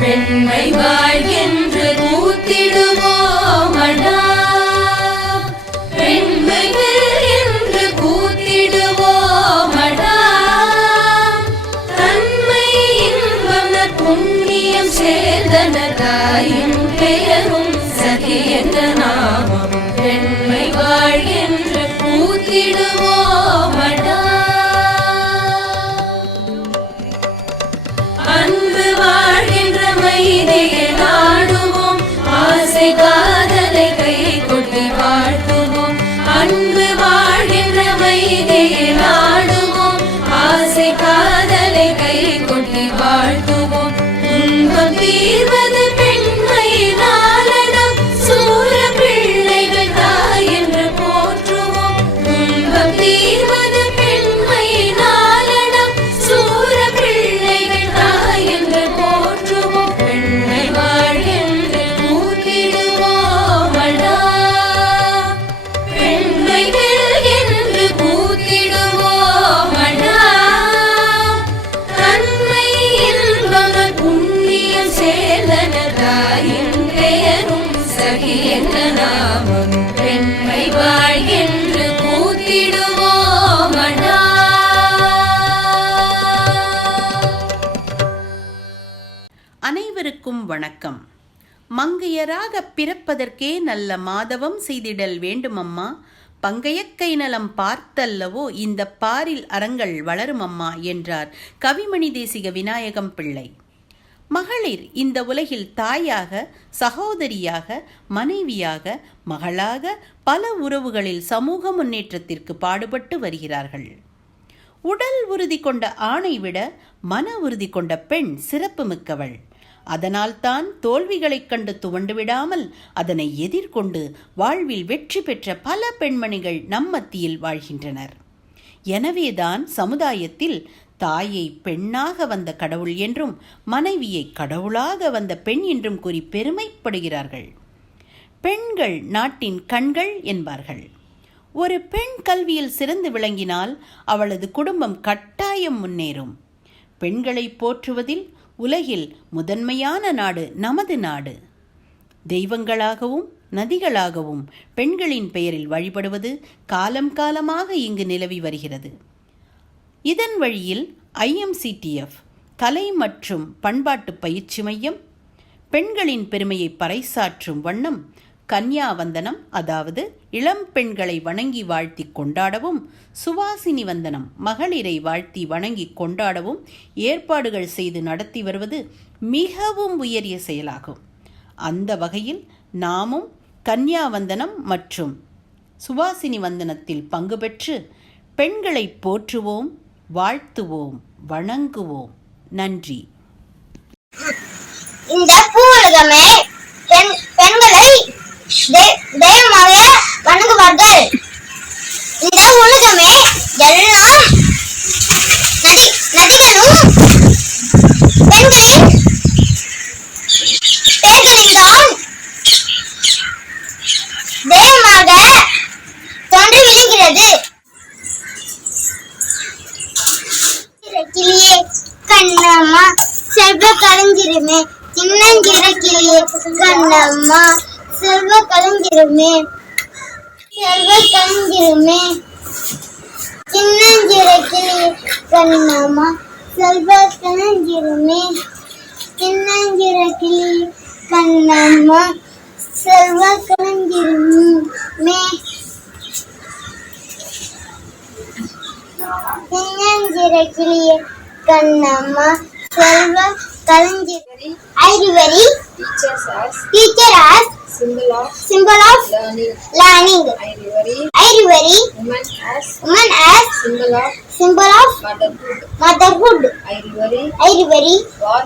பெண்மை வாழ்கின்ற கூத்திடுவோமடா, பெண்மைகள் என்று கூத்திடுவோமடா. தன்மை இன்பம் புண்ணியம் சேர்ந்தனர் தாயின் பெயரும் சதி என்ற நாமம். பெண்மை வாழ்கின்ற கூத்திடுவோமடா. அன்பு வாழ்கின்ற மைதியை நாடுவோம், ஆசை காதலை கை கொட்டி வாழ்த்துவோம். அன்பு வாழ்கின்ற மைதியை நாடுவோம், ஆசை காதலை கை கொட்டி வாழ்த்துவோம். துன்பம் தீர்வது பெண்மை நாளனம், சூர பிள்ளைகள் தாய் என்று போற்றுவோம். துன்பம் தீர்வது பெண்மை நாளனம், சூர பிள்ளைகள் தாய் என்று போற்றுவோம். பெண்மை வாழ்கின்ற கூத்திடுவோமடா, பெண்மைகள் என்று கூத்திடுவோமடா. தன்மை இன்பம் புண்ணியம் சேர்ந்தனர் தாயின் பெயரும் சகி என்ற நாமம். பெண்மை வாழ்கின்ற கூத்திடுவோமடா. அனைவருக்கும் வணக்கம். மங்கையராக பிறப்பதற்கே நல்ல மாதவம் செய்திடல் வேண்டுமம்மா, பங்கையக்கை நலம் பார்த்தல்லவோ இந்த பாரில் அறங்கள் வளருமம்மா என்றார் கவிமணி தேசிக விநாயகம் பிள்ளை. மகளிர் இந்த உலகில் தாயாக, சகோதரியாக, மனைவியாக, மகளாக பல உறவுகளில் சமூக முன்னேற்றத்திற்கு பாடுபட்டு வருகிறார்கள். உடல் உறுதி கொண்ட ஆணை விட மன உறுதி கொண்ட பெண் சிறப்பு மிக்கவள். அதனால்தான் தோல்விகளைக் கண்டு துவண்டு விடாமல் அதனை எதிர்கொண்டு வாழ்வில் வெற்றி பெற்ற பல பெண்மணிகள் நம் மத்தியில் வாழ்கின்றனர். எனவேதான் சமுதாயத்தில் தாயை பெண்ணாக வந்த கடவுள் என்றும் மனைவியை கடவுளாக வந்த பெண் என்றும் கூறி பெருமைப்படுகிறார்கள். பெண்கள் நாட்டின் கண்கள் என்பார்கள். ஒரு பெண் கல்வியில் சிறந்து விளங்கினால் அவளது குடும்பம் கட்டாயம் முன்னேறும். பெண்களை போற்றுவதில் உலகில் முதன்மையான நாடு நமது நாடு. தெய்வங்களாகவும் நதிகளாகவும் பெண்களின் பெயரில் வழிபடுவது காலம் காலமாக இங்கு நிலவி வருகிறது. இதன் வழியில் IMCTF கலை மற்றும் பண்பாட்டு பயிற்சி மையம் பெண்களின் பெருமையை பறைசாற்றும் வண்ணம் கன்யா வந்தனம், அதாவது இளம் பெண்களை வணங்கி வாழ்த்தி கொண்டாடவும், சுவாசினி வந்தனம் மகளிரை வாழ்த்தி வணங்கி கொண்டாடவும் ஏற்பாடுகள் செய்து நடத்தி வருவது மிகவும் உயரிய செயலாகும். அந்த வகையில் நாமும் கன்யா வந்தனம் மற்றும் சுவாசினி வந்தனத்தில் பங்கு பெற்று பெண்களை போற்றுவோம், வாழ்த்துவோம், வணங்குவோம். நன்றி. இந்த பூவுலகமே பெண்களை தெய்வமாக வணங்குவார்கள். இந்த உலகமே எல்லாம் நதிகளும் பெண்களின் பெயர்களில்தான் தெய்வமாக தோன்றி விழுகிறது. கிளியே கண்ணம்மா செல்வ கலைஞருமே, சின்னஞ்சிற கிளியே கண்ணம்மா செல்வ கலைஞருமே, செல்வ கலைஞருமே, சின்னஞ்சிற கிளியே கண்ணம்மா செல்வ கலைஞருமே, சின்னஞ்சிற கிளியே கண்ணம்மா செல்வ கலைஞருமே, சின்னஞ்சிற கிளியே கண்ணம்மா செல்வ கலைஞருமே. Ivory teacher as symbol of learning. Ivory woman as symbol of motherhood. Ivory war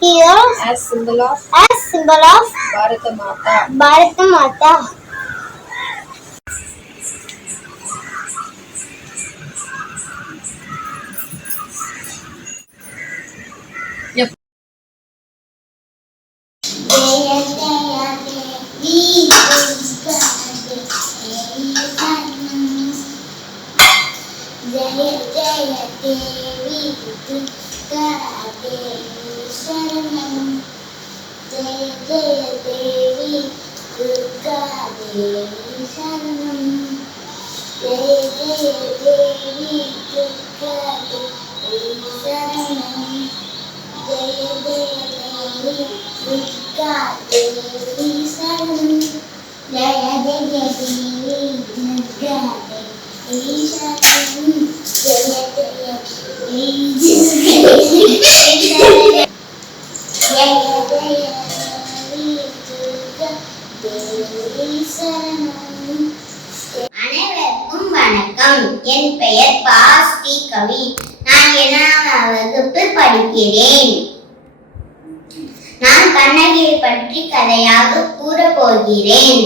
heroes as symbol of Bharata Mata. Jaya Devi Dukkara Devi Sharanam Jaya Jaya தேவி துர்கா தேவி சரணம் ஜெய ஜெய தேவி துர்கா தேவி சரணம் ஜெய ஜெய தேவி துர்கா தேவி சரணம் ஜெய ஜெய தேவி துர்கா தேவி சரணம் ஜெய ஜெய தேவி அனைவருக்கும் வணக்கம். என் பெயர் பாஸ்டி கவி. நான் 7ஆம் வகுப்பு படிக்கிறேன். நான் கண்ணகியை பற்றி கதையாக கூற போகிறேன்.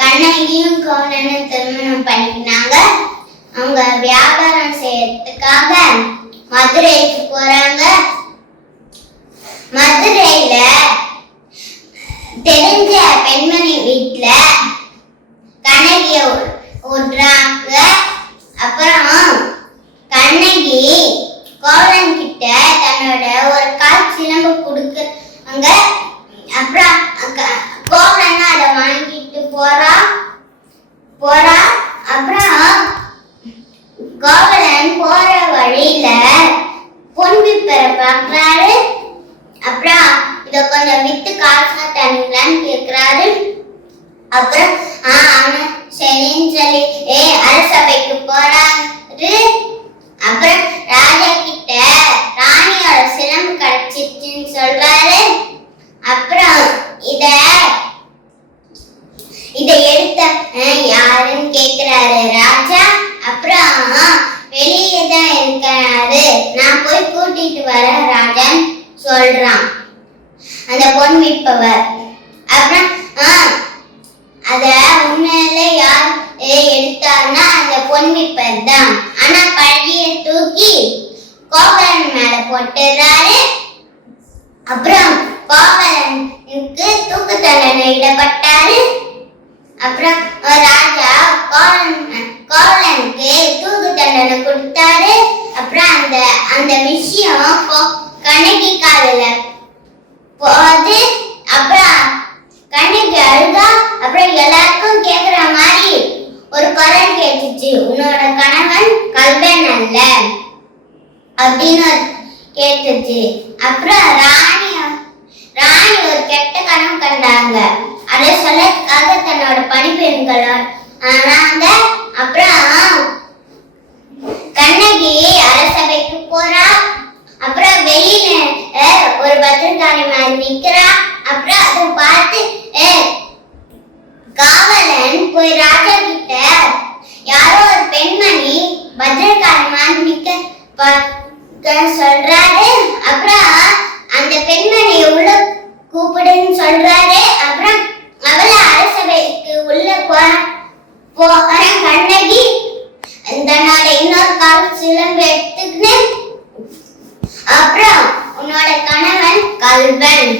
கண்ணகியும் கௌரனும் திருமணம் பண்ணிக்கினாங்க. அவங்க வியாபாரம் செய்யறதுக்காக மதுரைக்கு போறாங்க. மதுரையில தெரிஞ்ச பெண்மணி வீட்டுல கண்ணகிய விடுறாங்க. அப்புறம் கண்ணகி கோவலன் கிட்ட தன்னோட ஒரு கால் சிலம்பு கொடுக்குறாங்க. அப்புறம் கோவலன் அதை வாங்கிட்டு போறா. அப்புறம் கோவலன் போற வழியில பொன் விப்பரை பார்க்கறாரு. அப்புறம் இத கொஞ்சம் வித்து காசா தரீங்களான்னு கேக்குறாரு. அப்புறம் அவன் சரின்னு சொல்லி அரசபைக்கு போறாரு. அப்புறம் ராஜா கிட்ட ராணியோட சிலம்பு கிடைச்சிருச்சுன்னு சொல்றாரு. அப்புறம் இத எடுத்த யாருன்னு கேக்குறாரு ராஜா. அப்புறம் வெளியே தான் இருக்காரு, நான் போய் கூட்டிட்டு வரேன் ராஜான்னு சொல்றான் அந்த பொன் விற்பவர். அப்புறம் அத உண்மையில யார் எடுத்தாருன்னா அந்த பொன் விற்பவர் தான். ஆனா பழிய தூக்கி கோவலன் மேல போட்டுறாரு. அப்புறம் கோவலனுக்கு தூக்கு தண்டனை இடப்பட்டாரு. அப்புறம் ராஜா கோவலனுக்கு தூக்கு தண்டனை கொடுத்தாரு. அப்புறம் அந்த விஷயம் கண்ணகி காதுல போது. அப்புறம் கண்ணகி அழுதா. அப்புறம் எல்லாருக்கும் கேக்குற மாதிரி ஒரு குரல் கேட்டுச்சு, உன்னோட கணவன் கல்வன் அல்ல அப்படின்னு கேட்டுச்சு. அப்புறம் ராணி ஒரு கெட்ட கனவு கண்டாங்க. அதை சொல்லக்காக தன்னோட பணிப்பெண்களோட ஆனாங்க. அப்புறம் கண்ணகி அரசபைக்கு போறா. அப்புறம் வெளியில ஒரு பத்திரகாளி மாதிரி நிக்கிறா. அப்புறம் அதை பார்த்து காவலன் போய் ராஜா கிட்ட யாரோ ஒரு பெண்மணி பத்திரகாளி மாதிரி நிக்க சொல்றாரு. அப்புறம் அந்த பெண்மணியை உள்ள கூப்பிடுன்னு சொல்றாரு. அப்புறம் அவள அரசபைக்கு உள்ள போற கண்ணகி தன்னோட இன்னொரு கால் சிலம்பு எடுத்துக்கிட்டு, அப்புறம் உன்னோட கணவன் கல்வன்.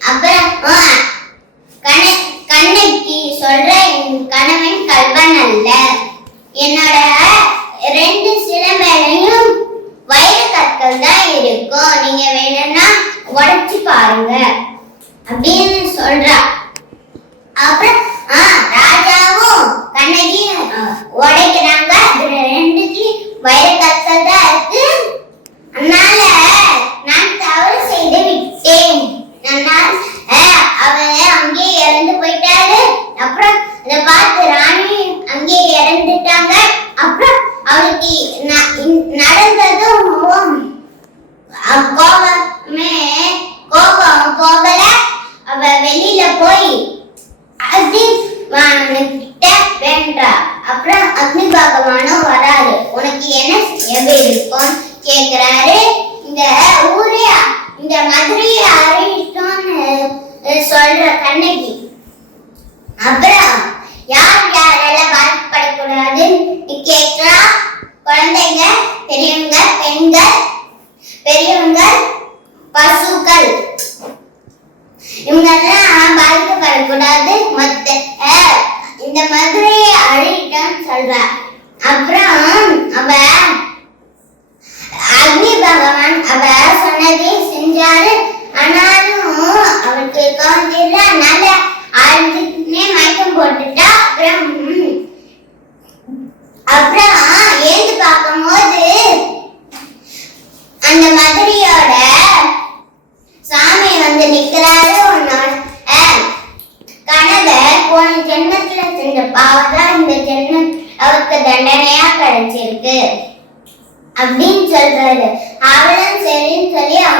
அப்புறம் கண்ணகி சொல்ற, என் கணவன் கல்வன் அல்ல, என்னோட 2 சிலம்பையும் வைர கற்கள் தான் இருக்கும், நீங்க வேணும்னா உடைச்சு பாருங்க அப்படின்னு சொல்றா. அப்புறம் ராஜாவும் கண்ணகியும் உடைக்கிறாங்க. 2த்துலயும் வைர கற்கள் தான் இருக்கு. அதனால நான் தவறு செய்து விட்டேன். அவன் அங்கேயே இறந்து போயிட்டாரு. அப்புறம் இதை பார்த்து ராணி அங்கேயே இறந்துட்டாங்க. அப்புறம் அவளுக்கு நடந்ததும் கோபம் போகல. அவ வெளியில போய் கிட்ட வேண்டா. அப்புறம் அக்னி பகவானும் வராரு. உனக்கு என்ன செய்ய இருக்கும் கேக்குறாரு. இந்த ஊரே இந்த மதுரையை அறிவிட்டோன்னு சொல்ற கண்ணகி. அப்புறம் யாரெல்லாம் பாதிக்கப்படக்கூடாதுன்னு கேட்கிறா. குழந்தைங்க, பெரியவங்க, பசுக்கள் இவங்கெல்லாம் பாதிக்கப்படக்கூடாது. இந்த மதுரையை அழிட்டான்னு சொல்ற. அப்புறம் அக்னி பகவான் சொன்னதே செஞ்சாரு. ஆனாலும்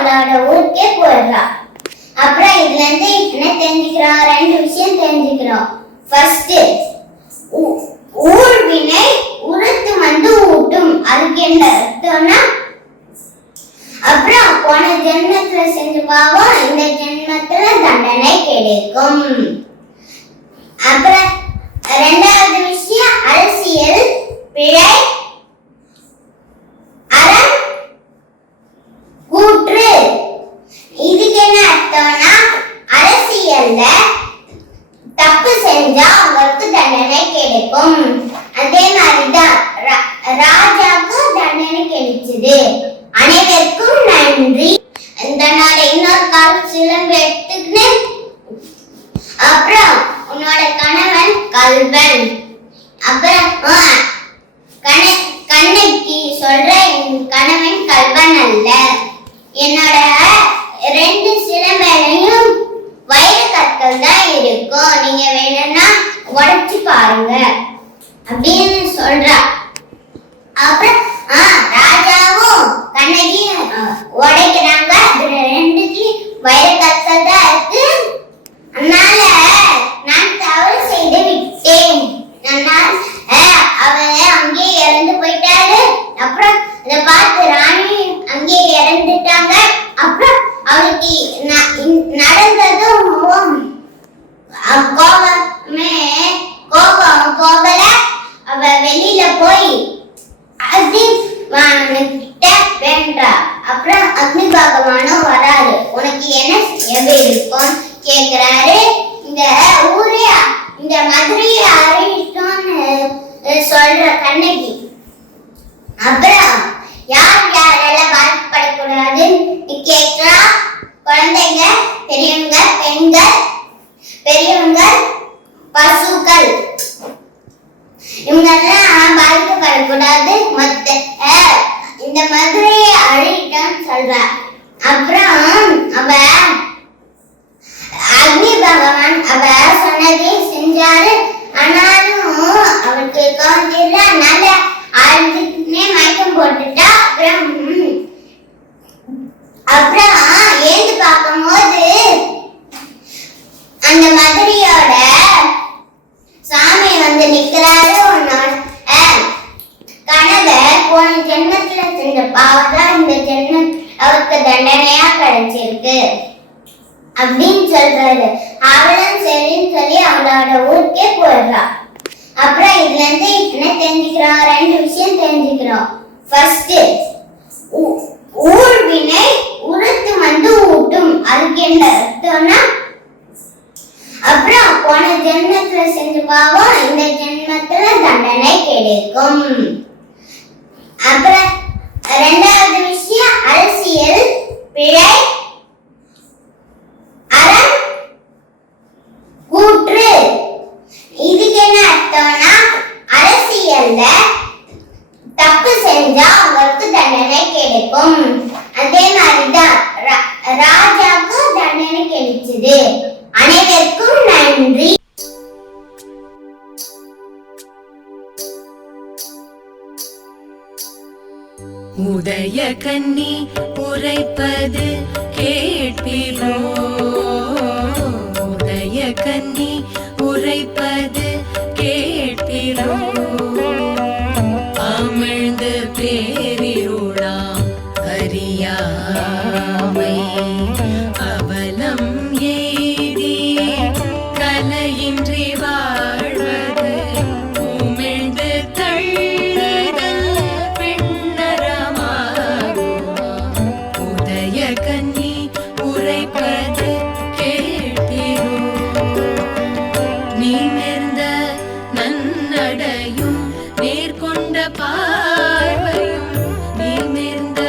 அவளோட ஊருக்கே போயிடுறா. அப்புறம் இதுல இருந்து என்ன தெரிஞ்சுக்கிறோம்? ரெண்டு விஷயம் தெரிஞ்சுக்கிறோம். ஃபர்ஸ்ட், ஊழ்வினை உறுத்து வந்து ஊட்டும். அதுக்கு என்ன அர்த்தம்னா, அப்புறம் போன ஜென்மத்துல செஞ்ச பாவம் இந்த ஜென்மத்துல தண்டனை கிடைக்கும். அப்புறம் ரெண்டாவது விஷயம், அரசியல் பிழை அறம் கூற்று. இதுக்கு என்ன அர்த்தம்னா, அரசியல்ல தப்பு செஞ்சா அவங்களுக்கு தண்டனை கிடைக்கும். அதே மாதிரிதான் ராஜாவுக்கும் தண்டனை கிடைச்சது. அனைவருக்கும் நன்றி. இதனோட இன்னொரு கால் சிலம்பு எடுத்துக்கிட்டு, அப்புறம் உன்னோட கணவன் கல்வன். அப்புறம் கண்ணகி சொல்ற, என் கணவன் கல்வன் அல்ல. என்னோட ரெண்டு சிலம்பையும் வைர கற்கள் தான் இருக்கும். நீங்க வேணும்னா உடைச்சு பாருங்க அப்படின்னு சொல்றா. அப்புறம் ராஜாவும் கண்ணகியும் உடைக்கிறாங்க. ரெண்டுத்துலயும் வைர கற்கள் தான் இருக்கு. அதனால நான் தவறு செய்து விட்டேன். அவன் அங்கேயே இறந்து போயிட்டாரு. அப்புறம் இதை பார்த்து ராணி அங்கேயே இறந்துட்டாங்க. அப்புறம் அவளுக்கு நடந்ததும் கோபம் போகல. அவ வெளியில போய் கிட்ட வேண்டா. அப்புறம் அக்னி பகவானும் வராரு. உனக்கு என்ன தேவை இருக்கும் கேக்குறாரு. இந்த ஊரே இந்த மதுரையை அறிவிட்டோன்னு சொல்ற கண்ணகி. அப்புறம் யார் யாரெல்லாம் பாதிக்கப்படக்கூடாதுன்னு கேட்கிறா. குழந்தைங்க, பெரியவங்க, பெண்கள், பெரியவங்க, பசுக்கள், இவங்கெல்லாம் பாதிக்கப்படக்கூடாது. மொத்த இந்த மதுரையை அழிட்டான்னு சொல்ற. அப்புறம் அவ அக்னி பகவான் அவ சொன்னதே செஞ்சாரு. ஆனாலும் அவருக்கு கவனிச்சில்ல. அதனால அழுதுனே மயக்கம் போட்டுட்டா. அப்புறம் ஏந்து பார்க்கும்போது அந்த மதுரையோட சாமி வந்து நிக்கிறாரு. கணவர் போன ஜென்மத்துல செஞ்ச பாவம் இந்த ஜென்மம் அவருக்கு தண்டனையா கிடைச்சிருக்கு அப்படின்னு சொல்றாரு. அவளும் சரின்னு சொல்லி அவளோட ஊருக்கே போயிடுறா. அப்புறம் இதுல இருந்து என்ன தெரிஞ்சுக்கிறோம்? ரெண்டு விஷயம் தெரிஞ்சுக்கிறோம். ஃபர்ஸ்ட், ஊழ்வினை உறுத்து வந்து ஊட்டும். அதுக்கு என்ன அர்த்தம்னா, அப்புறம் போன ஜென்மத்துல செஞ்ச பாவம் இந்த ஜென்மத்துல தண்டனை கிடைக்கும். அப்புறம் ரெண்டாவது விஷயம், அரசியல் பிழை அறம் கூற்று. இதுக்கு என்ன அர்த்தம்னா, அரசியல்ல தப்பு செஞ்சா அவங்களுக்கு தண்டனை கிடைக்கும். அதே மாதிரிதான் ராஜாவுக்கும் தண்டனை கிடைச்சது. அனைவருக்கும் நன்றி. உதய கன்னி உரைப்பது கேட்பிலோ. உதய கன்னி உரைப்பது கேட்பிலோ. அமிழ்ந்து பேரிருளாம் அறியாமை அவலம் எய்தி கலையின்றி வாழ்வது உமிழ்ந்து தள்ளுதல் பெண்ணறமாகுமா. உதய கன்னி உரைப்பது கேட்பிரோ. நிமிர்ந்த நன்னடையும் நேர்கொண்ட பார்வையும். நிமிர்ந்த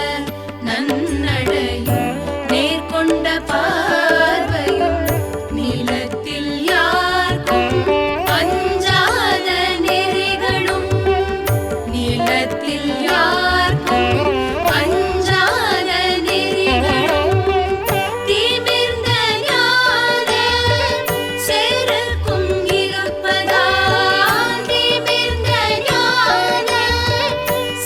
நன்னடையும் நேர்கொண்ட பார்வையும். நிலத்தில் யாருக்கும் அஞ்சாத நெறிகளும். நிலத்தில் யாருக்கும் அஞ்சாத நெறிகளும். திமிர்ந்த ஞான செருக்கும் இருப்பதால். திமிர்ந்த ஞான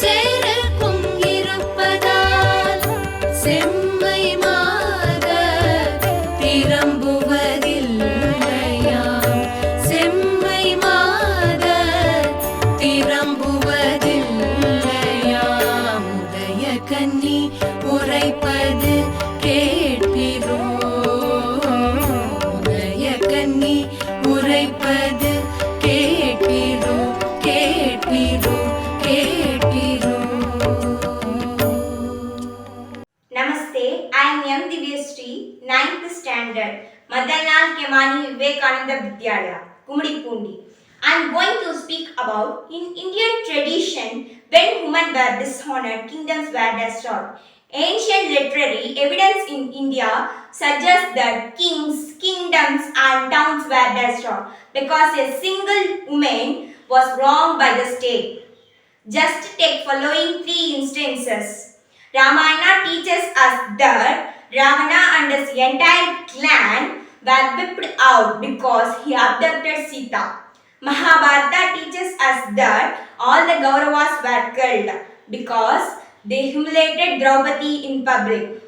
செருக்கும் இருப்பதால் செம்மை 9th standard, Madanlal Kemani Vivekananda Vidyalaya, Kumadipundi. I am going to speak about in Indian tradition when women were dishonored, kingdoms were destroyed. Ancient literary evidence in India suggests that kings, kingdoms and towns were destroyed because a single woman was wronged by the state. Just take following 3 instances. Ramayana teaches us that Ravana and his entire clan were wiped out because he abducted Sita. Mahabharata teaches us that all the Kauravas were killed because they humiliated Draupadi in public.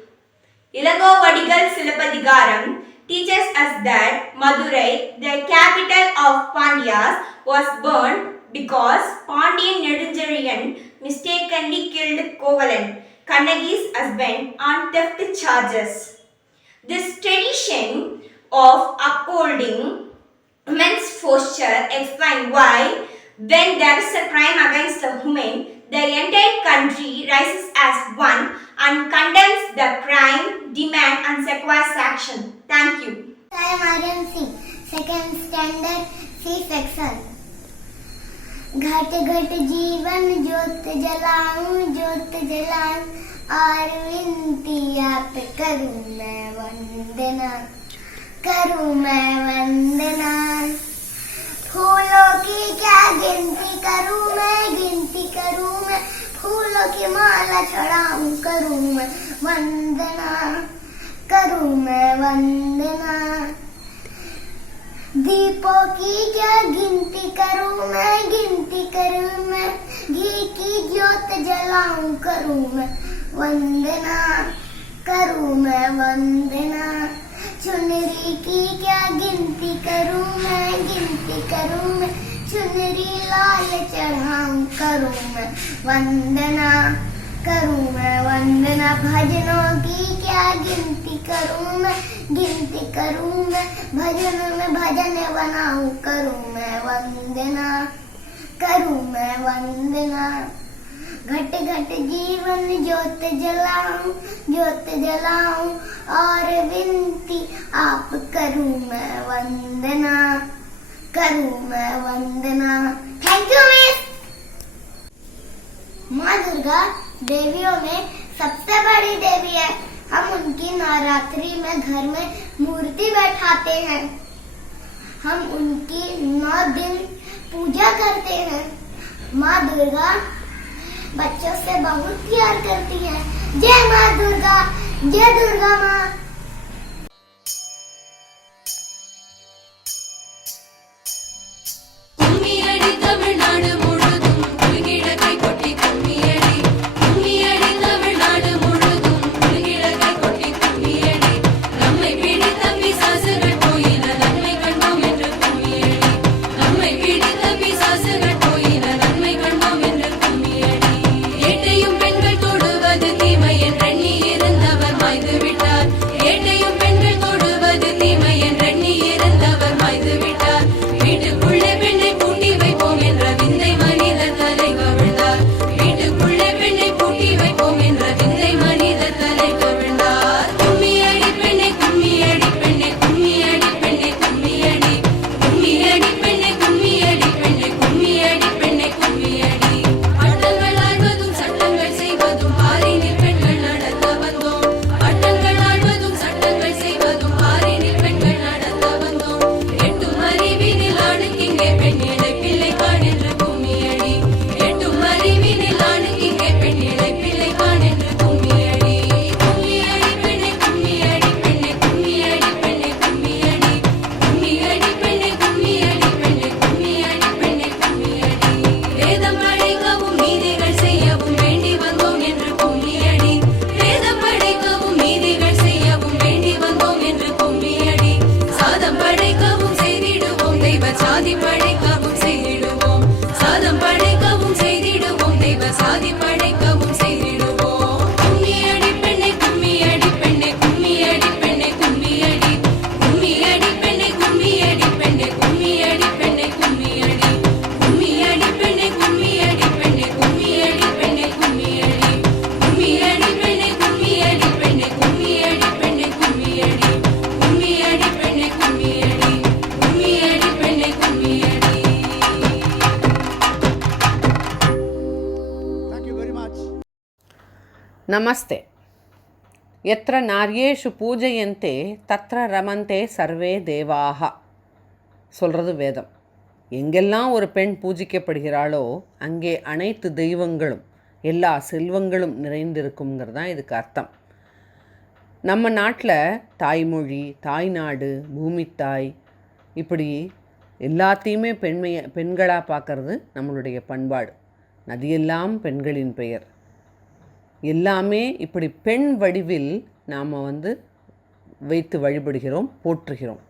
Ilagovadigal Silappatikaram teaches us that Madurai, the capital of Pandyas, was burned because Pandian Nedunjariyan mistakenly killed Kovalan, Kannagi's husband, on theft charges. This tradition of upholding women's posture explains why, when there is a crime against a woman, the entire country rises as one and condemns the crime, demand and sequence action. Thank you. I am Aryan Singh, 2nd standard, C-section. घट घट जीवन ज्योत जलाऊं और विनती आप करूं मैं वंदना फूलों की क्या गिनती करूं मैं फूलों की माला चढ़ाऊं करूं मैं वंदना दीपों की क्या गिनती करूं मैं घी की ज्योत जलाऊं करूं मैं वंदना चुनरी की क्या गिनती करूं मैं चुनरी लाल चढ़ाऊं करूं मैं वंदना भजनों की क्या गिनती करूं मैं भजनों में भजन बनाऊं करूं मैं वंदना घट घट जीवन ज्योत जलाऊं और विनती आप करूं मैं वंदना थैंक यू मिस। माँ दुर्गा देवियों में सबसे बड़ी देवी है। हम उनकी नवरात्रि में घर में मूर्ति बैठाते हैं। हम उनकी 9 दिन पूजा करते हैं। माँ दुर्गा बच्चों से बहुत प्यार करती है। जय माँ दुर्गा, जय दुर्गा माँ। கும்மியடி தமிழ்நாடு முழுதும் குறுகிழகை கொட்டி கும்மியடி தமிழ்நாடு முழுதும் குறுகிழகை கொட்டி கும்மியடி நம்மை பிடித்த பிசாசுகள் போயின நன்மை கண்டோம் என்று கும்மியடி நம்மை பிடித்த பிசாசுகள் போயின நன்மை கண்டோம் என்று கும்மியடி ஏட்டையும் பெண்கள் தொடுவது தீமை என்றெண்ணி இருந்தவர் மாய்ந்து விட்டார் நமஸ்தே. எத்திர நார்யேஷு பூஜையந்தே தத்ர ரமந்தே சர்வே தேவாக சொல்கிறது வேதம். எங்கெல்லாம் ஒரு பெண் பூஜிக்கப்படுகிறாளோ அங்கே அனைத்து தெய்வங்களும் எல்லா செல்வங்களும் நிறைந்திருக்குங்கிறது தான் இதுக்கு அர்த்தம். நம்ம நாட்டில் தாய்மொழி, தாய்நாடு, பூமித்தாய் இப்படி எல்லாத்தையுமே பெண்களாக பார்க்கறது நம்மளுடைய பண்பாடு. நதியெல்லாம் பெண்களின் பெயர். எல்லாமே இப்படி பெண் வடிவில் நாம் வைத்து வழிபடுகிறோம், போற்றுகிறோம்.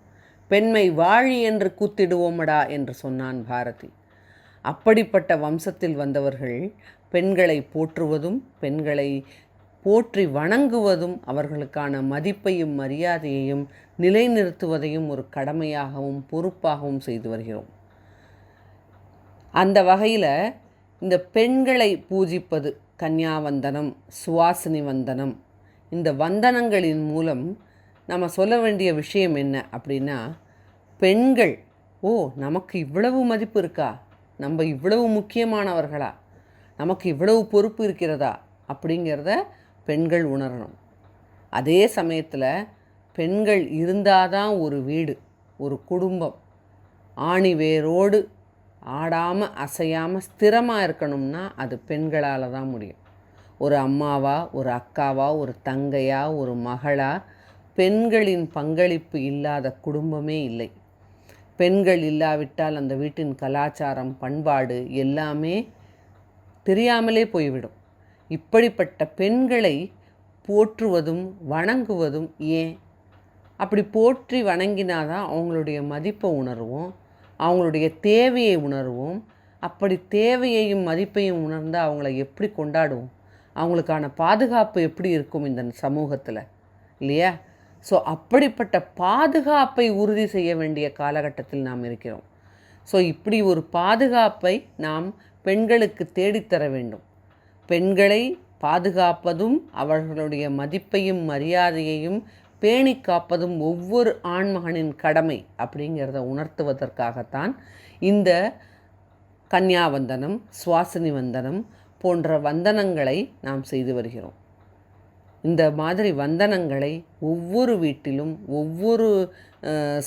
பெண்மை வாழி என்று கூத்திடுவோமடா என்று சொன்னான் பாரதி. அப்படிப்பட்ட வம்சத்தில் வந்தவர்கள் பெண்களை போற்றுவதும் பெண்களை போற்றி வணங்குவதும் அவர்களுக்கான மதிப்பையும் மரியாதையையும் நிலைநிறுத்துவதையும் ஒரு கடமையாகவும் பொறுப்பாகவும் செய்து வருகிறோம். அந்த வகையில் இந்த பெண்களை பூஜிப்பது கன்யாவந்தனம், சுவாசினி வந்தனம், இந்த வந்தனங்களின் மூலம் நம்ம சொல்ல வேண்டிய விஷயம் என்ன அப்படின்னா, பெண்கள் நமக்கு இவ்வளவு மதிப்பு இருக்கா, நம்ம இவ்வளவு முக்கியமானவர்களா, நமக்கு இவ்வளவு பொறுப்பு இருக்கிறதா அப்படிங்கிறத பெண்கள் உணரணும். அதே சமயத்தில் பெண்கள் இருந்தால் தான் ஒரு வீடு, ஒரு குடும்பம் ஆணி வேரோடு ஆடாமல் அசையாமல் ஸ்திரமாக இருக்கணும்னா அது பெண்களால் தான் முடியும். ஒரு அம்மாவா, ஒரு அக்காவா, ஒரு தங்கையா, ஒரு மகளா, பெண்களின் பங்களிப்பு இல்லாத குடும்பமே இல்லை. பெண்கள் இல்லாவிட்டால் அந்த வீட்டின் கலாச்சாரம், பண்பாடு எல்லாமே தெரியாமலே போய்விடும். இப்படிப்பட்ட பெண்களை போற்றுவதும் வணங்குவதும் ஏன்? அப்படி போற்றி வணங்கினாதான் அவங்களுடைய மதிப்பை உணர்வோம், அவங்களுடைய தேவையை உணர்வோம். அப்படி தேவையையும் மதிப்பையும் உணர்ந்தால் அவங்கள எப்படி கொண்டாடுவோம்? அவங்களுக்கான பாதுகாப்பு எப்படி இருக்கும் இந்த சமூகத்தில், இல்லையா? ஸோ அப்படிப்பட்ட பாதுகாப்பை உறுதி செய்ய வேண்டிய காலகட்டத்தில் நாம் இருக்கிறோம். ஸோ இப்படி ஒரு பாதுகாப்பை நாம் பெண்களுக்கு தேடித்தர வேண்டும். பெண்களை பாதுகாப்பதும் அவர்களுடைய மதிப்பையும் மரியாதையையும் பேணி காப்பதும் ஒவ்வொரு ஆண்மகனின் கடமை அப்படிங்கிறத உணர்த்துவதற்காகத்தான் இந்த கன்யாவந்தனம், சுவாசினி வந்தனம் போன்ற வந்தனங்களை நாம் செய்து வருகிறோம். இந்த மாதிரி வந்தனங்களை ஒவ்வொரு வீட்டிலும் ஒவ்வொரு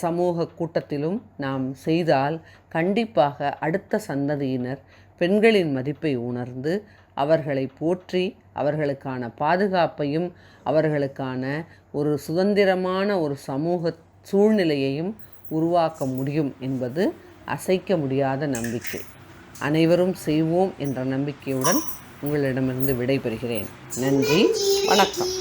சமூக கூட்டத்திலும் நாம் செய்தால் கண்டிப்பாக அடுத்த சந்ததியினர் பெண்களின் மதிப்பை உணர்ந்து அவர்களை போற்றி அவர்களுக்கான பாதுகாப்பையும் அவர்களுக்கான ஒரு சுதந்திரமான ஒரு சமூக சூழ்நிலையையும் உருவாக்க முடியும் என்பது அசைக்க முடியாத நம்பிக்கை. அனைவரும் செய்வோம் என்ற நம்பிக்கையுடன் உங்களிடமிருந்து விடைபெறுகிறேன். நன்றி, வணக்கம்.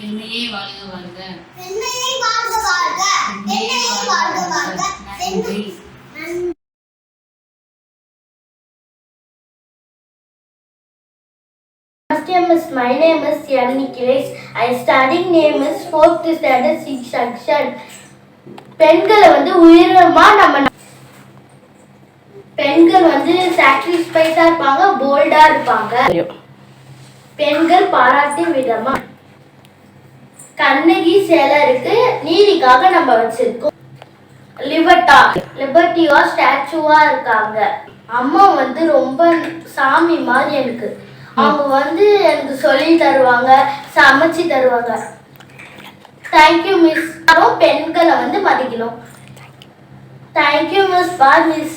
பெண்மையே வாழ்க வாழ்க. பெண்மையை வாழ்க வாழ்க. பெண்மையை வாழ்க வாழ்க. நன்றி. My name is Yan Nikilesh. I studying name is 4th standard C section. பெண்களை உயிரமா பெண்கள் சாக்ரிஃபைஸா இருப்பாங்க, போல்டா இருப்பாங்க. பெண்கள் பாராட்டி விதமா கண்ணகி சேலை இருக்கு, நீதிக்காக நம்ம வச்சிருக்கோம். லிபர்ட்டியா ஸ்டாச்சுவா இருக்காங்க. அம்மா ரொம்ப சாமி மாதிரி எனக்கு. அவங்க எனக்கு சொல்லி தருவாங்க, சமைச்சு தருவாங்க. Thank you miss. பெண்களை மதிக்கணும். Thank you miss. பாய் மிஸ்.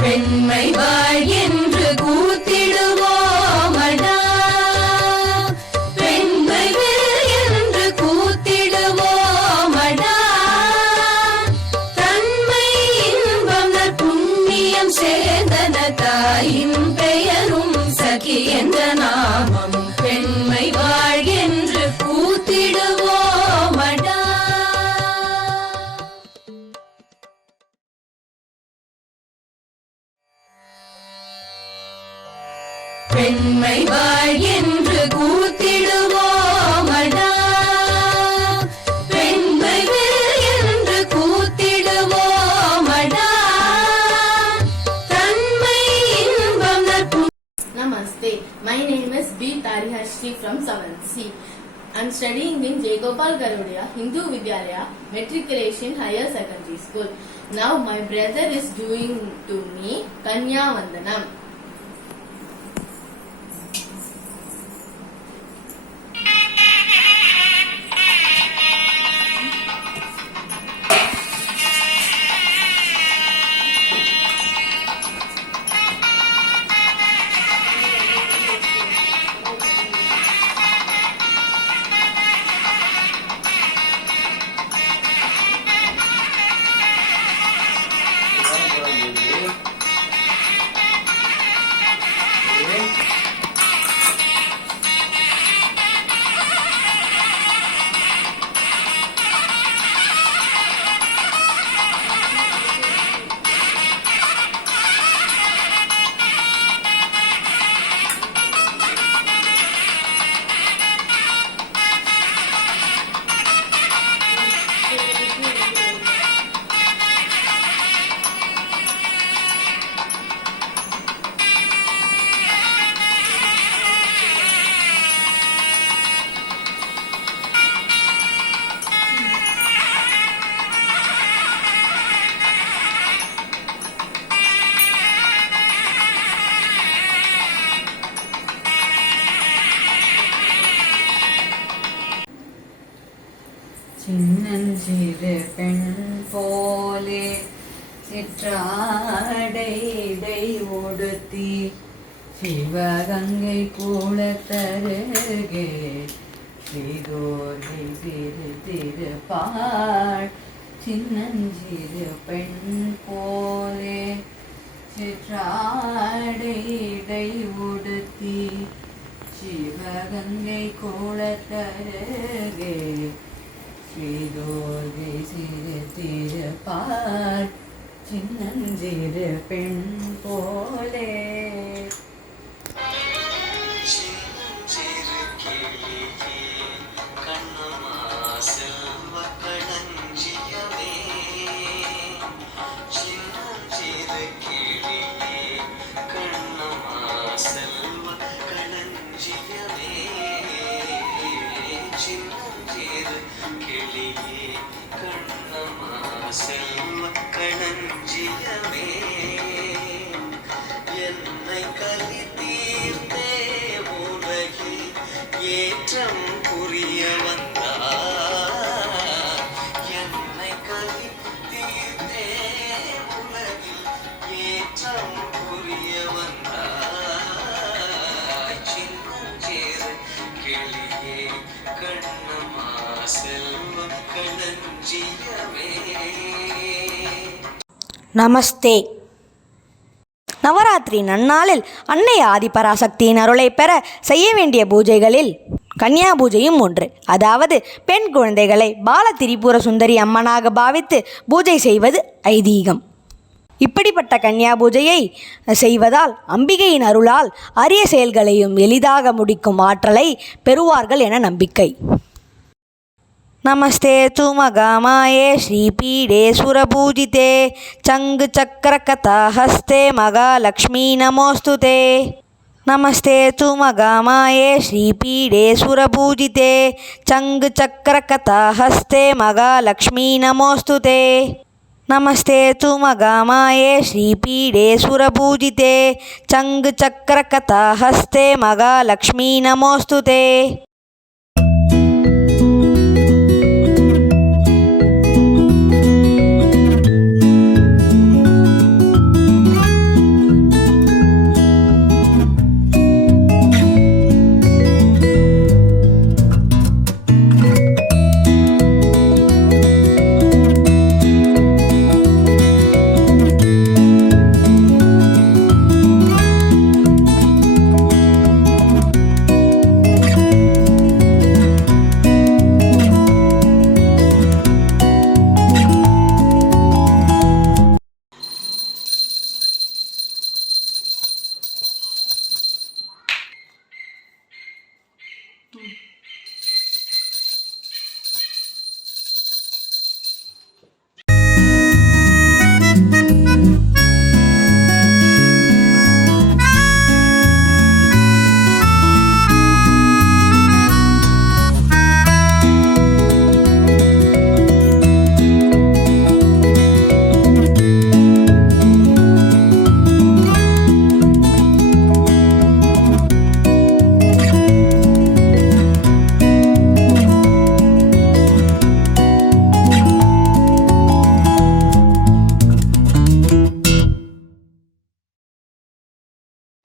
பெண்மை வாழ் என்று கூத்திடுவோமடா, பெண்மை வெல் என்று கூத்திடுவோமடா, தன்மை இன்பம் புண்ணியம் சேர்ந்தன தாயின் பெயரும் சகி என்ற நாமம். பெண்மை வாழ் என்று கூத்திடுவோமடா. பெண்மை வாழ் என்று கூத்திடுவோமடா, பெண்மை வெல் என்று கூத்திடுவோமடா, தன்மை இன்பம் Namaste. My name is B. Tarihashri from 7C. I'm studying in J. Gopal Garudia Hindu Vidyalaya Matriculation Higher Secondary School. Now my brother is doing to me Kanya Vandanam. சின்னஞ்சிறு பெண் போலே சிற்றாடை உடுத்தி சிவகங்கை கூளத்தருகே ஸ்ரீகோரி திருப்பாள். சின்னஞ்சிறு பெண் போலே சிற்றாடை உடுத்தி சிவகங்கை கூளத்தருகே ஸ்ரீகோரி திருப்பாள். சின்னஞ்சிறு பெண் போலே. நமஸ்தே. நவராத்திரி நன்னாளில் அன்னை ஆதிபராசக்தியின் அருளை பெற செய்ய வேண்டிய பூஜைகளில் கன்யா பூஜையும் ஒன்று. அதாவது பெண் குழந்தைகளை பால திரிபுர சுந்தரி அம்மனாக பாவித்து பூஜை செய்வது ஐதீகம். இப்படிப்பட்ட கன்னியா பூஜையை செய்வதால் அம்பிகையின் அருளால் அரிய செயல்களையும் எளிதாக முடிக்கும் ஆற்றலை பெறுவார்கள் என நம்பிக்கை. நமஸ்தே துமகாமாயே ஸ்ரீபீடே சுரபூஜிதே சங்கு சக்கர கதா ஹஸ்தே மகாலக்ஷ்மீ நமோஸ்துதே. நமஸ்தே துமகாமாயே ஸ்ரீபீடே சுரபூஜிதே சங்கு சக்கர கதா ஹஸ்தே மகாலக்ஷ்மீ நமோஸ்துதே. நமஸ்தே துமகாமாயே ஸ்ரீபீடே சுரபூஜிதே சங்கு சக்கர கதா ஹஸ்தே மகாலக்ஷ்மீ நமோஸ்துதே.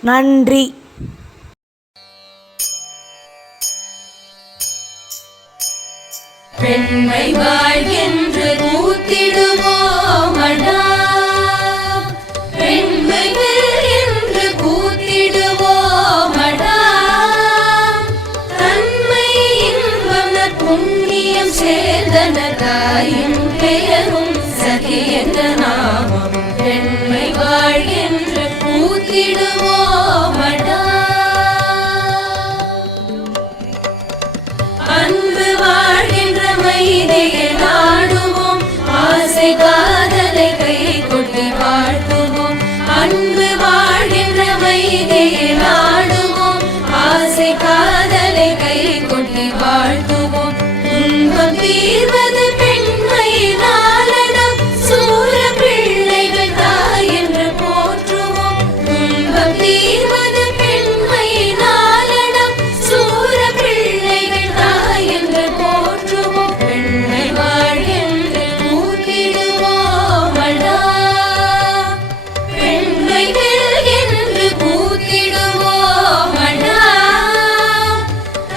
நன்றி. பெண்மை வாழ்கின்ற கூத்திடுவோமடா, பெண்மைகள் என்று கூத்திடுவோமடா. தன்மை இன்பம் புண்ணியம் சேர்ந்தன தாயின் பெயரும் சதி என்ற நாமம். பெண்மை வாழ்கின்ற கூத்திடுவோமடா. அன்பு வாழ்கின்ற மைதியை நாடுவோம், ஆசை காதலை கை கொட்டி வாழ்த்துவோம். அன்பு வாழ்கின்ற மைதியை நாடுவோம், ஆசை காதலை கை கொட்டி வாழ்த்துவோம். துன்பம் தீர்வது பெண்மை நாளடம், சூர பிள்ளைகள் தாய் என்று போற்றுவோம். துன்பம் தீர்வது பெண்மை நாளடம், சூர பிள்ளைகள் தாய் என்று போற்றுவோம். பெண்மை வாழ்கின்ற கூத்திடுவோமடா, பெண்மைகள் என்று கூத்திடுவோமடா.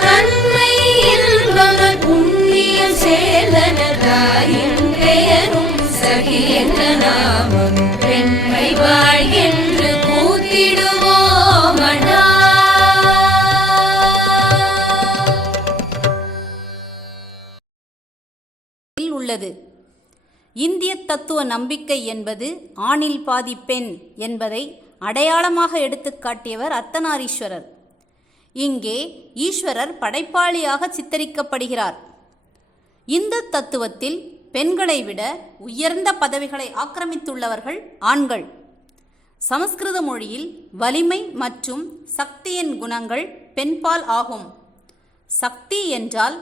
தன்மை இன்பம் புண்ணியம் சேர்ந்தன தாயின் பெயரும் சகி என்ற நாமம். பெண்மை வாழ்கின்ற கூத்திடுவோமடா. உள்ளது. இந்திய தத்துவ நம்பிக்கை என்பது ஆணில் பாதி பெண் என்பதை அடையாளமாக எடுத்துக்காட்டியவர் அர்த்தநாரீஸ்வரர். இங்கே ஈஸ்வரர் படைப்பாளியாக சித்தரிக்கப்படுகிறார். இந்த தத்துவத்தில் பெண்களை விட உயர்ந்த பதவிகளை ஆக்கிரமித்துள்ளவர்கள் ஆண்கள். சமஸ்கிருத மொழியில் வலிமை மற்றும் சக்தியின் குணங்கள் பெண்பால் ஆகும். சக்தி என்றால்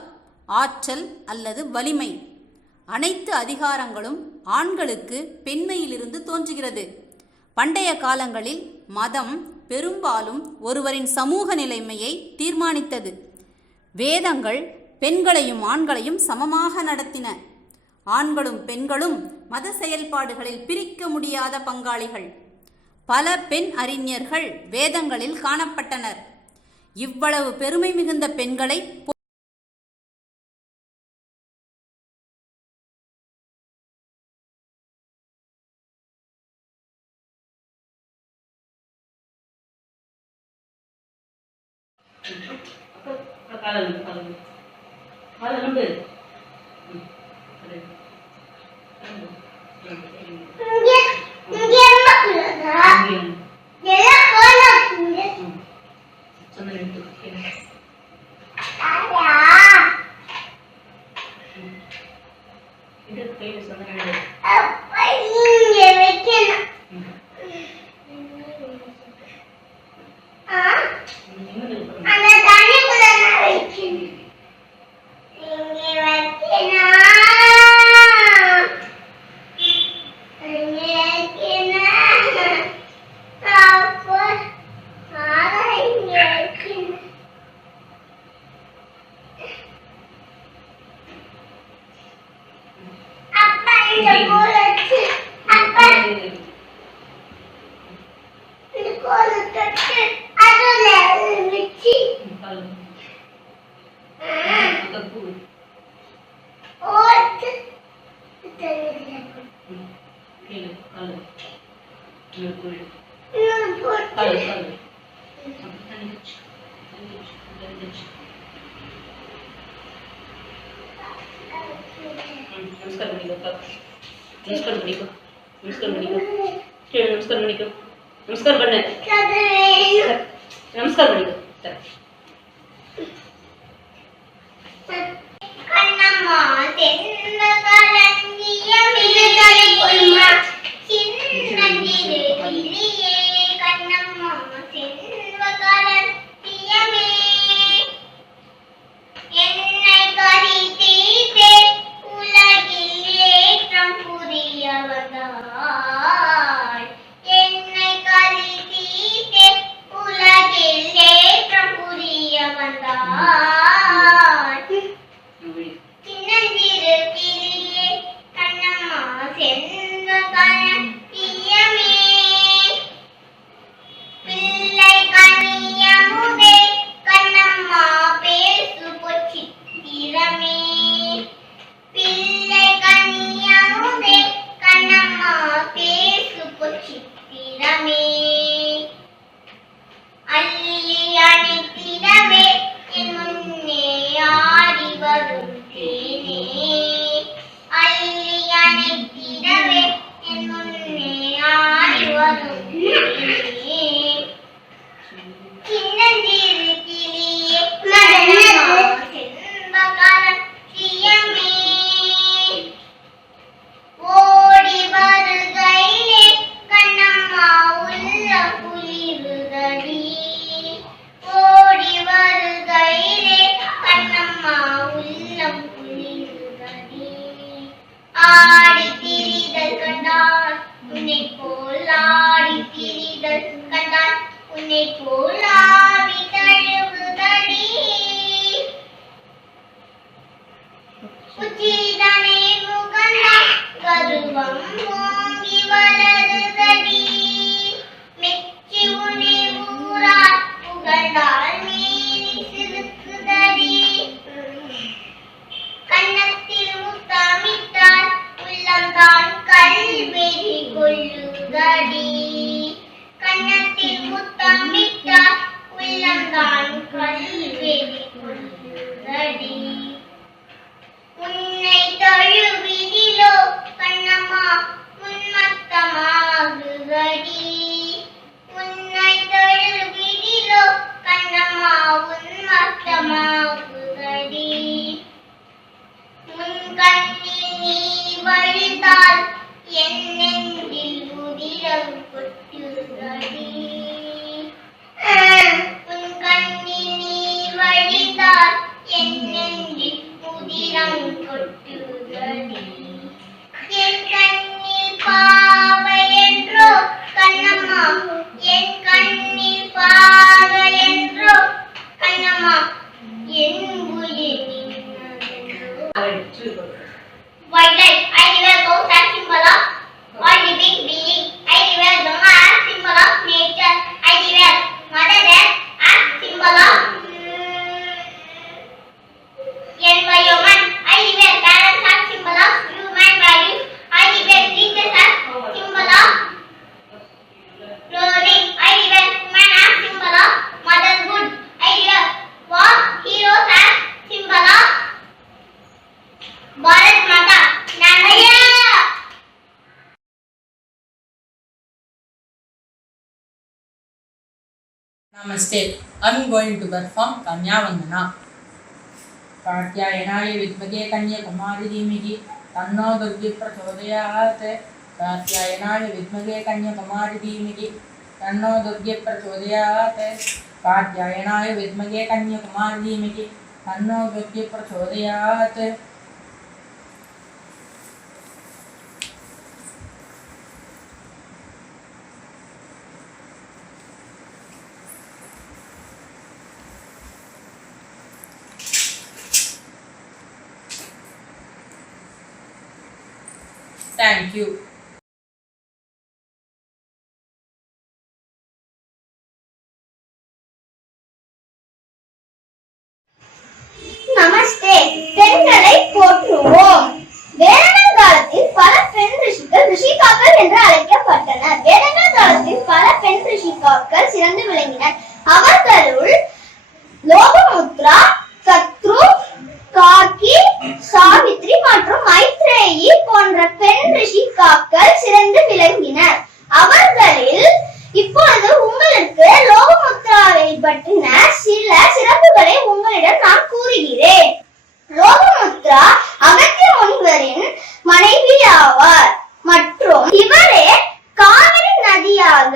ஆற்றல் அல்லது வலிமை. அனைத்து அதிகாரங்களும் ஆண்களுக்கு பெண்மையிலிருந்து தோன்றுகிறது. பண்டைய காலங்களில் மதம் பெரும்பாலும் ஒருவரின் சமூக நிலைமையை தீர்மானித்தது. வேதங்கள் பெண்களையும் ஆண்களையும் சமமாக நடத்தின. ஆண்களும் பெண்களும் மத செயல்பாடுகளில் பிரிக்க முடியாத பங்காளிகள். பல பெண் அறிஞர்கள் வேதங்களில் காணப்பட்டனர். இவ்வளவு பெருமை மிகுந்த பெண்களை இங்கே அப்பா இங்க வைக்கணும். அந்த தண்ணிக்குள்ள நான் வைக்கணும். இங்க வைக்கணும். இங்க வைக்கணும். அப்பா இங்க வைக்கணும். அப்பா இந்த கோல் வச்சு அப்பா இந்த கோல் தொட்டு அதுல வச்சு ஓட்டு नमस्कार பண்ணு நமஸ்கார் பண்ணிக்கோ கண்ணம்மா தென்ன கலங்கியமே கொள்மா சின்னஞ்சிறு கிளியே கண்ணம்மா தென்ன கலங்கியமே என்னை கரித்தீதே உலகில் ஏற்றம் புரிய வந்தாய் என்னை கரித்தீதே உலகில் ஏற்றம் புரிய வந்தாய் சின்னஞ்சிறு கிளியே கண்ணம்மா செல்வ கலங்கியமே பிள்ளை கனியமுதே கண்ணம்மா பேசு பொச்சித்திரமே பிள்ளை கனியமுதே கண்ணம்மா பேசு பொச்சித்திரமே அள்ளி அணைத்திடவே என் முன்னே ஆடி வரும் தேனே அள்ளி அணைத்திடவே என் முன்னே ஆடி வரும் தேனே சின்னஞ்சிறு கிளியே கண்ணம்மா செல்வகலங்கியமே ஓடி வருகையிலே கண்ணம்மா உள்ள குளிருதடி ஓடி வருகையிலே கண்ணம்மா உள்ளம் குளிருதடி ஆடி திரிதல் கண்டால் உன்னை போல் ஆடி திரிதல் கண்டால் உன்னை போல் ஆவி தழுவுதடி உச்சிதனை முகந்தால் கருவம் ஓங்கி வளருதடி மெச்சி உன்னை ஊரால் புகழ்ந்தால் மீறி சிறுக்குதடி கன்னத்தில் முத்தமிட்டால் உள்ளம்தான் கல்வெறி கொள்ளுதடி கன்னத்தில் முத்தமிட்டால் உள்ளம்தான் கல்வெறி கொள்ளுதடி உன்னை தழுவிடிலோ கண்ணம்மா உன்மத்தமாகுதடி உன்னை தழுவிடிலோ கண்ணம்மா உன்மத்தமாகுதடி உன் கண்ணில் நீ வழிந்தால் என் நெஞ்சில் உதிரம் கொட்டுதடி உன் கண்ணில் நீ வழிந்தால் என் நெஞ்சில் உதிரம் கொட்டுதடி என் கண்ணில் பாவை என்றோ கண்ணம்மா என் கண்ணில் பாவை என்றோ கண்ணம்மா என் உயிர் நின்னதென்றோ Wildlife, I never go that symbol of all living being. I never Brahma as symbol of nature. I never Mother Earth as symbol of environment. I never parents as symbol of human values. I never teachers as symbol of learning. I never woman as symbol of motherhood. I never war heroes as symbol of Bharat Mata. Nandaya. Namaste. I'm going to perform Kanya Vandana. कात्यायनाय विद्महे कन्याकुमारी धीमहि तन्नो दुर्गे प्रचोदयात् कात्यायनाय विद्महे कन्याकुमारी धीमहि तन्नो दुर्गे प्रचोदयात् कात्यायनाय विद्महे कन्याकुमारी धीमहि तन्नो दुर्गे प्रचोदयात् Thank you. நமஸ்தே. பெண்களை போற்றுவோம். வேதங்கள் காலத்தில் பல பெண் ரிஷிகள் ரிஷிகாக்கள் என்று அழைக்கப்பட்டனர். வேதங்கள் காலத்தில் பல பெண் ரிஷிகாக்கள் சிறந்து விளங்கினர். அவர்களுள் லோகமுத்ரா, கத்ரு, காக்கி, சாவித்ரி மற்றும் மைத்ரேயி போன்ற பெண் ரிஷிகாக்கள் சிறந்து விளங்கினர். அவர்களில் இப்பொழுது உங்களுக்கு லோகமுத்ராவை பற்றின சில சிறப்புகளை உங்களிடம் நான் கூறுகிறேன். லோகமுத்ரா அகத்திய முனிவரின் மனைவி ஆவார் மற்றும் இவரே காவிரி நதியாக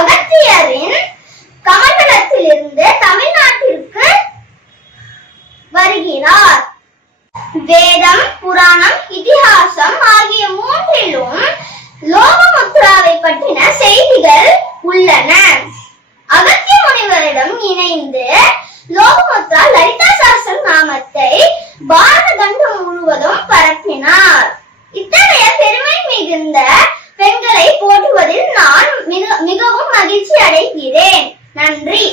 அகத்தியரின் கமண்டலத்திலிருந்து தமிழ்நாட்டிற்கு வருகிறார். வேதம், புராணம், இதிகாசம் ஆகிய மூன்றிலும் லோகமுத்ராவை பற்றின செய்திகள் உள்ளன. அகத்திய முனிவரிடம் இணைந்து லோகமுத்ரா லலிதா சஹஸ்ர நாமத்தை பாரத கண்டம் முழுவதும் பரப்பினார். இத்தகைய பெருமை மிகுந்த பெண்களை போற்றுவதில் நான் மிகவும் மகிழ்ச்சி அடைகிறேன். நன்றி.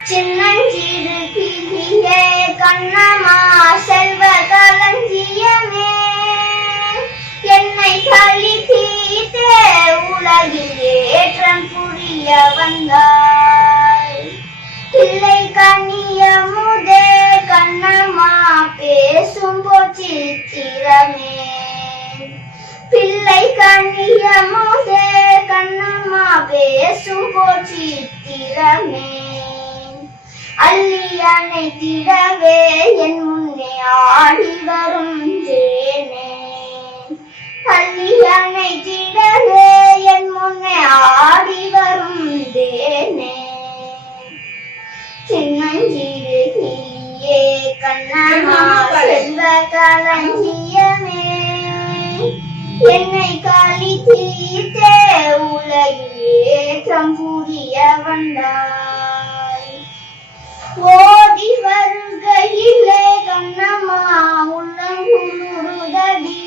சின்னஞ்சிறு கிளியே கண்ணம்மா செல்வ களஞ்சியமே என்னை களி தீர்த்தே உலகில் ஏற்றம் புரிய வந்தாய். பிள்ளை கண்ணியமுதே கண்ணம்மா பேசும் சித்திரமே பிள்ளை கண்ணியமுதே கண்ணம்மா பேசும் சித்திரமே அள்ளி அணைத்திடவே என் முன்னே ஆடி வரும் தேனே அள்ளி அணைத்திடவே என் முன்னே ஆடி வரும் தேனே சின்னஞ்சிறு கிளியே கண்ணம்மா செல்வ களஞ்சியமே என்னை களி தீர்த்தே உலகில் ஏற்றம் புரிய வந்தாய். ஓடி வருகையிலே கண்ணம்மா உள்ளங்குளிருதடி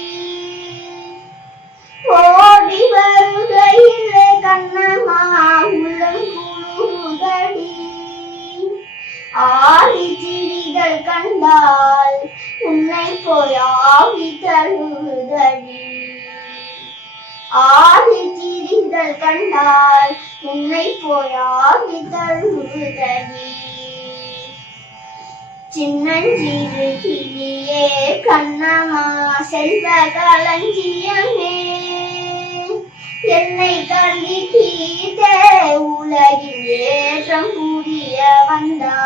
ஓடி வருகையிலே கண்ணம்மா உள்ளங்குளிருதடி ஆடி திரிகள் கண்டால் உன்னை போய் ஆவி தருதடி இதழ் கண்டால் உன்னை போயார் இதழ் முழுதடி. சின்னஞ்சிறு கிளியே கண்ணமா செல்வ களஞ்சியமே, என்னை கல்வி தீர்த்த உலகில் ஏற்றம் கூடிய வந்தாய்.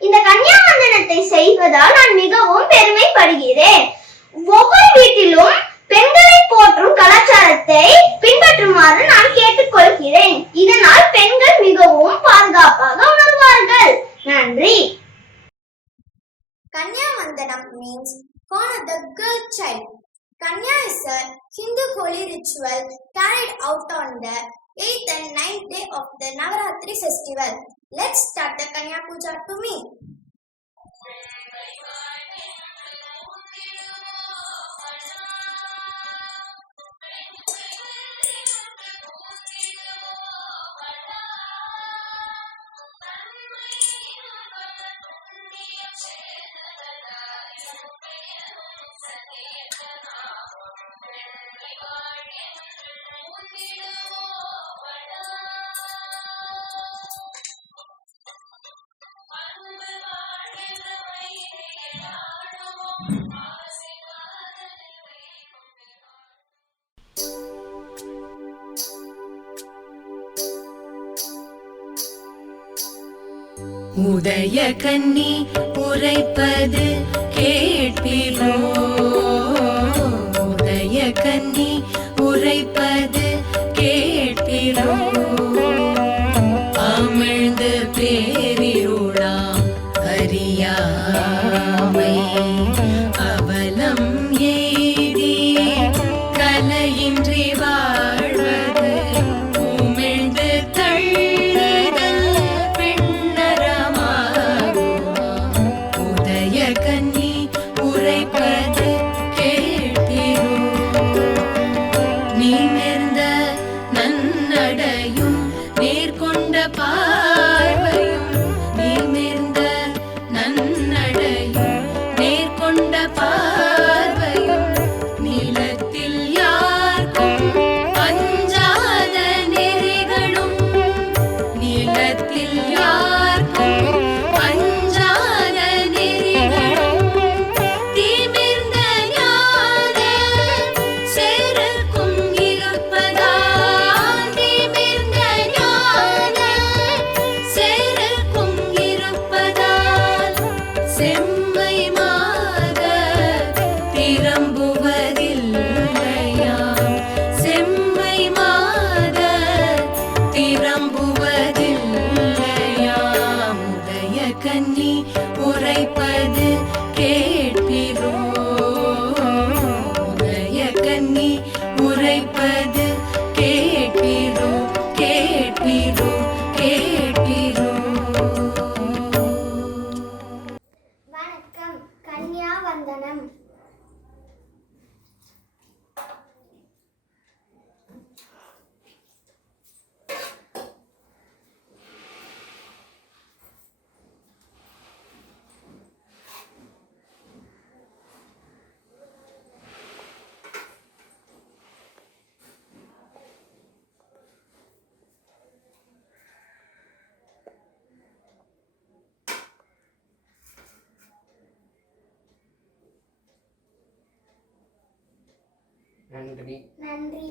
இந்த கன்னியாவந்தனத்தை செய்வதால் நான் மிகவும் பெருமைப்படுகிறேன். ஒவ்வொரு வீட்டிலும் பெண்களை போற்றும் கலாச்சாரத்தை பின்பற்றுமாறு நான் கேட்டுக்கொள்கிறேன். இதனால் பெண்கள் மிகவும் பாதுகாப்பாக உணர்வார்கள். நன்றி. Kanyavandanam means honor the girl child. Kanya is a Hindu holy ritual carried out on the 8th and 9th day of the Navaratri festival. Let's start the Kanya Puja to me. உதய கன்னி உரைப்பது கேட்பிரோ, உதய கன்னி உரைப்பது கேட்பிரோ. அமிழ்ந்து பேரிருளாம் அறியாமை அவலம் எய்தி கலையின்றி வாழ்வது உமிழ்ந்து தள்ளுதல் பெண்ணறமாகுமா. உதய கன்னி உரைப்பது கேட்பிரோ, நிமிர்ந்த நன்னடையும் நேர்கொண்ட பார்வையும், நிமிர்ந்த நன்னடையும் நேர்கொண்ட பார்வையும், நிலத்தில் யாருக்கும் அஞ்சாத நெறிகளும், நிலத்தில் யாருக்கும் அஞ்சாத நெறிகளும், திமிர்ந்த ஞான செருக்கும் இருப்பதால், திமிர்ந்த ஞான செருக்கும் இருப்பதால், செம்மை மாத திரம்புவதில்லையாம், செம்மை மாத திரம்புவதில்லையாம். உதய கன்னி உரைப்பது கேட்பிரோ, உதய கன்னி உரைப்பது கேட்பிரோ, கேட்பிரோ, கேட்பிரோ. வணக்கம். கன்யாவந்தனம். நன்றி. நன்றி.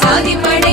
சாதிப்படை